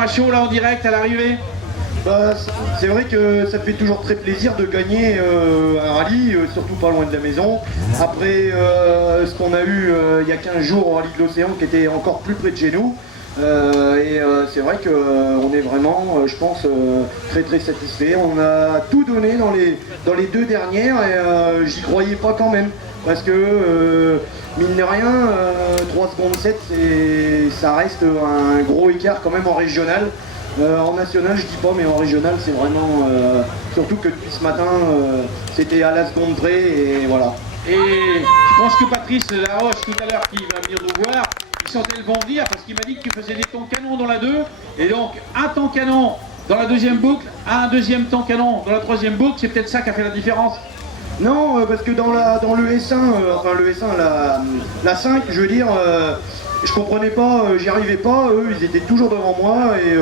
À chaud là en direct à l'arrivée. Bah, c'est vrai que ça fait toujours très plaisir de gagner un rallye, surtout pas loin de la maison. Après ce qu'on a eu il y a 15 jours au rallye de l'Océan qui était encore plus près de chez nous. C'est vrai qu'on est vraiment, je pense, très très satisfait. On a tout donné dans les deux dernières et j'y croyais pas quand même. Parce que, mine de rien, 3 secondes 7, ça reste un gros écart quand même en régional. En national, je dis pas, mais en régional, c'est vraiment... surtout que depuis ce matin, c'était à la seconde près, et voilà. Et je pense que Patrice Laroche, tout à l'heure, qui va venir nous voir, il sentait le vent venir parce qu'il m'a dit que tu faisais des temps canons dans la 2. Et donc, un temps canon dans la deuxième boucle, un deuxième temps canon dans la troisième boucle, c'est peut-être ça qui a fait la différence. Non, parce que dans le S1, enfin le S1, la 5, je veux dire, je comprenais pas, j'y arrivais pas, eux ils étaient toujours devant moi et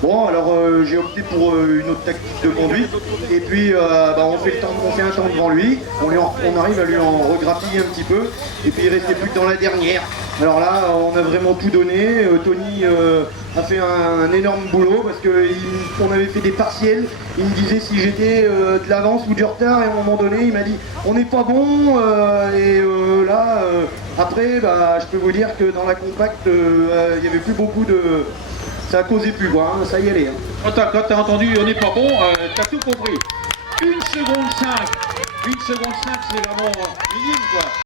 bon alors j'ai opté pour une autre tactique de conduite et puis on fait un temps devant lui, on arrive à lui en regrappiller un petit peu et puis il restait plus que dans la dernière. Alors là on a vraiment tout donné, Tony a fait un énorme boulot parce qu'on avait fait des partiels, il me disait si j'étais de l'avance ou du retard et à un moment donné il m'a dit on n'est pas bon là après je peux vous dire que dans la compacte il n'y avait plus beaucoup de... ça causait plus quoi, hein, ça y allait. Hein. Quand t'as entendu on n'est pas bon, t'as tout compris. 1 seconde 5, 1 seconde 5 c'est vraiment minime quoi.